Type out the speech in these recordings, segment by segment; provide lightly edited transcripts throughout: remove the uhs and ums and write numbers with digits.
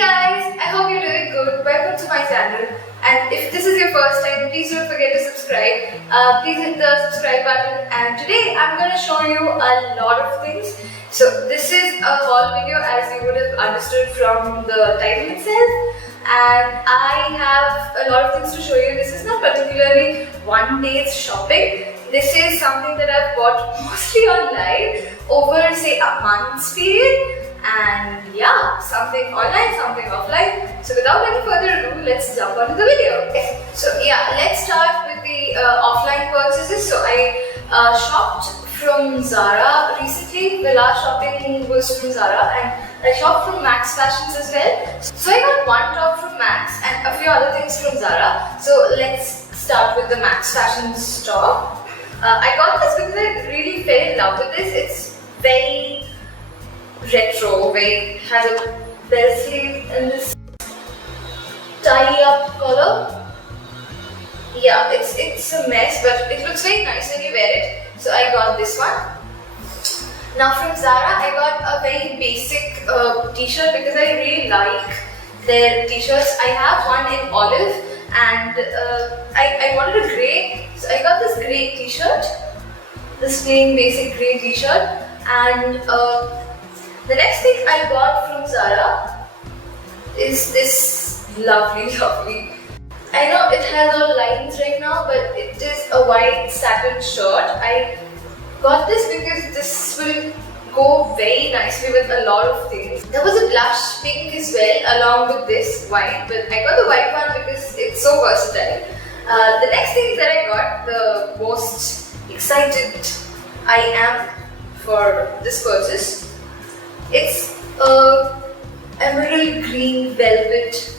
guys, I hope you're doing good. Welcome to my channel. And if this is your first time, please don't forget to subscribe. Please hit the subscribe button. And today I'm going to show you a lot of things. So this is a haul video, as you would have understood from the title itself. And I have a lot of things to show you. This is not particularly one day's shopping. This is something that I've bought mostly online over say a month's period. And yeah, something online, something offline. So without any further ado, let's jump onto the video. Okay. So yeah, let's start with the offline purchases. So I shopped from Zara recently. The last shopping was from Zara, and I shopped from Max Fashions as well. So I got one top from Max and a few other things from Zara. So let's start with the Max Fashions top. I got this because I really fell in love with this. It's very retro, has a bell sleeve and this tie-up collar. Yeah, it's a mess, but it looks very nice when you wear it. So I got this one. Now from Zara, I got a very basic t-shirt because I really like their t-shirts. I have one in olive and I wanted a grey, so I got this grey t-shirt, this plain basic grey t-shirt. And the next thing I got from Zara is this lovely, I know it has all lines right now, but it is a white satin shirt. I got this because this will go very nicely with a lot of things. There was a blush pink as well along with this white, but I got the white one because it's so versatile. The next thing that I got, the most excited I am for this purchase, it's a emerald green velvet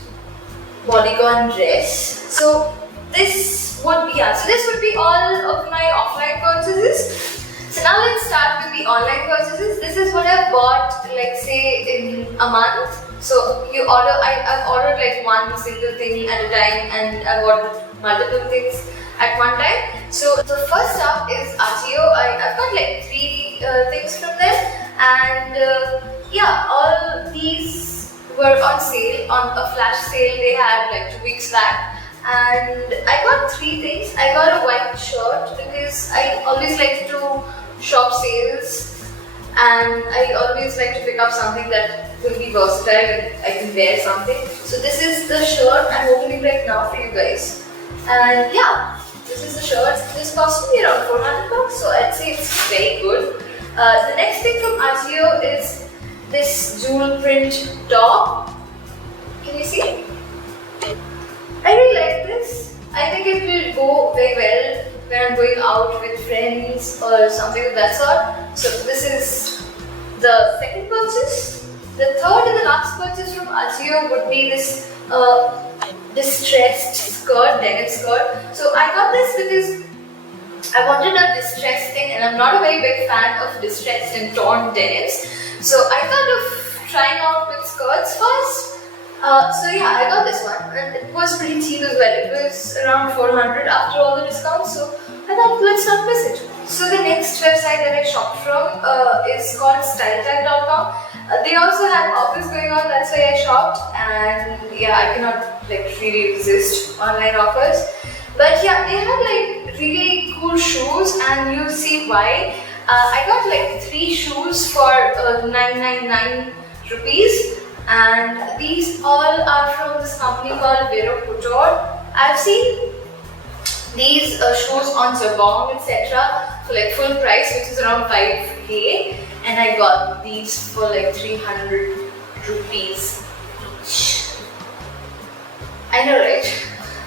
bodycon dress. So this would be all of my offline purchases. So now let's start with the online purchases. This is what I bought, like say in a month. So I've ordered like one single thing at a time, and I've ordered multiple things at one time. So the first up is Ajio. I've got like 3 things from them, and yeah, all these were on sale, on a flash sale they had like 2 weeks back. And I got 3 things. I got a white shirt because I always like to shop sales, and I always like to pick up something that will be versatile and I can wear something. So this is the shirt I'm opening right now for you guys. And yeah, this is the shirt. This cost me around 400 bucks, so I'd say it's very good. The next thing from Ajio is this jewel print top. Can you see? I really like this. I think it will go very well when I'm going out with friends or something of that sort. So this is the second purchase. The third and the last purchase from Ajio would be this distressed skirt, denim skirt. So I got this because I wanted a distressed thing, and I'm not a very big fan of distressed and torn denims. So I thought of trying out with skirts first. So yeah, I got this one, and it was pretty cheap as well. It was around 400 after all the discounts, so I thought let's not miss it. So the next website that I shopped from is called StyleTag.com. They also had offers going on, that's why I shopped, and yeah, I cannot like really resist online offers. But yeah, they had like really cool shoes, and you'll see why. I got like 3 shoes for 999 rupees. And these all are from this company called Vero Couture. I've seen these shoes on Jabong, etc. for like full price, which is around 5k, and I got these for like 300 rupees each. I know, right?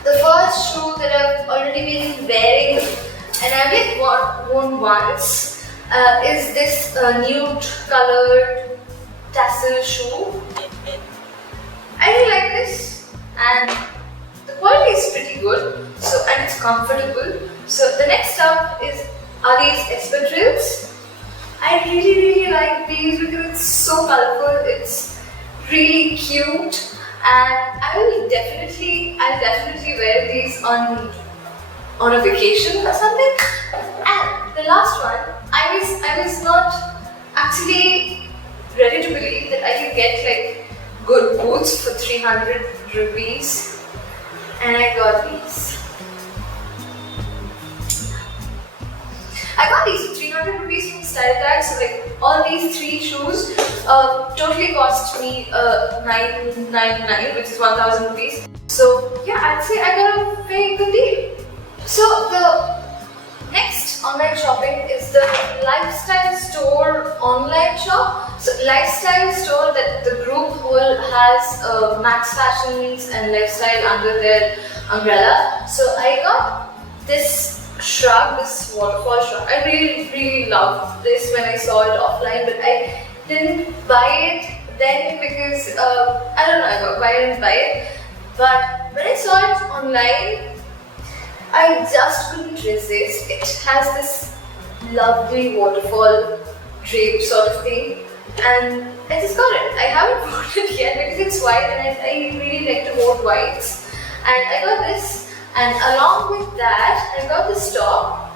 The first shoe that I've already been wearing, and I've like worn once, is this nude colored tassel shoe. I really like this, and the quality is pretty good, and it's comfortable. So the next up are these espadrilles. I really like these because it's so colorful, it's really cute, and I'll definitely wear these on a vacation or something. And the last one, I was not actually ready to believe that I can get like good boots suits for 300 rupees, and I got these. I got these for 300 rupees from Style Tag. So like all these 3 shoes totally cost me 999, which is 1000 rupees. So yeah, I'd say I got a very good deal. So the next online shopping is the Lifestyle Store online shop. So Lifestyle Store, that the group whole has Max Fashions and Lifestyle under their umbrella. So I got this shrug, this waterfall shrug. I really loved this when I saw it offline, but I didn't buy it then because I don't know, I got why I didn't buy it. But when I saw it online, I just couldn't resist. It has this lovely waterfall drape sort of thing, and I just got it. I haven't worn it yet because it's white and I really like to hold whites. And I got this, and along with that, I got this top,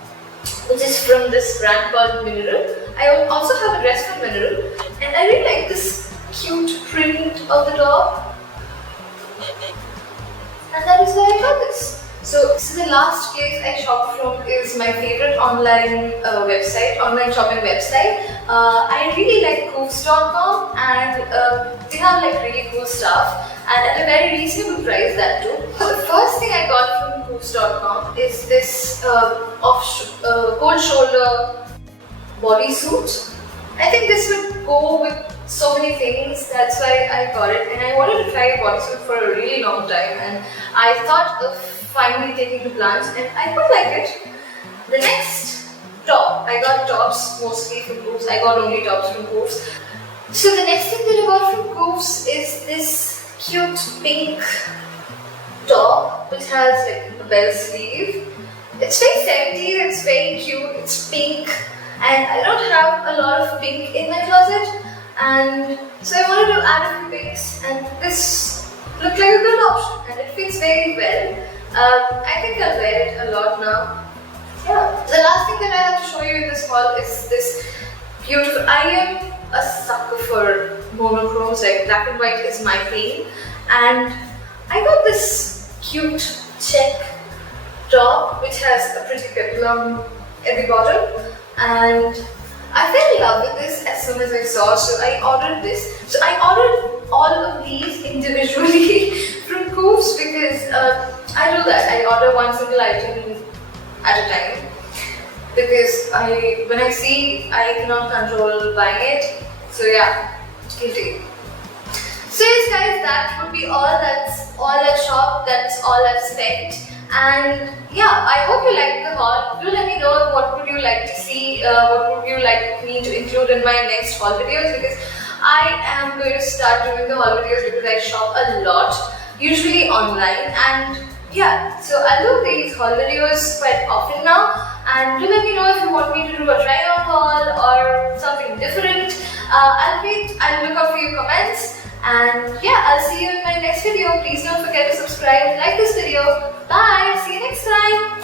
which is from this brand called Mineral. I also have a dress from Mineral, and I really like this cute print of the top. And that is why I got this. So the last place I shop from is my favorite online shopping website. I really like Koofs.com, and they have like really cool stuff, and at a very reasonable price that too. So the first thing I got from Koofs.com is this cold shoulder bodysuit. I think this would go with so many things, that's why I got it, and I wanted to try a bodysuit for a really long time, and I thought of finally taking the plunge, and I quite like it. The next top, I got tops mostly from Koofs. I got only tops from Koofs. So the next thing that I got from Koofs is this cute pink top which has like a bell sleeve. It's very 70s, it's very cute, it's pink, and I don't have a lot of pink in my closet, and so I wanted to add a few pinks, and this looked like a good option, and it fits very well. I think I'll wear it a lot now. Yeah. The last thing that I have to show you in this haul is this beautiful. I am a sucker for monochromes, like black and white is my thing, and I got this cute check top which has a pretty peplum at the bottom, and I fell in love with this as soon as I saw, so I ordered this. So I ordered all of these individually from Koofs because I do that. I order one single item at a time because when I see, I cannot control buying it. So yeah, guilty. So yes guys, that would be all. That's all I've shopped, that's all I've spent. And yeah, I hope you liked the haul. Do let me know what would you like to see, what would you like me to include in my next haul videos, because I am going to start doing the haul videos because I shop a lot, usually online, and yeah, so I'll do these haul videos quite often now. And do let me know if you want me to do a try on haul or something different. I'll look out for your comments. And yeah, I'll see you in my next video. Please don't forget to subscribe, like this video. Bye, see you next time.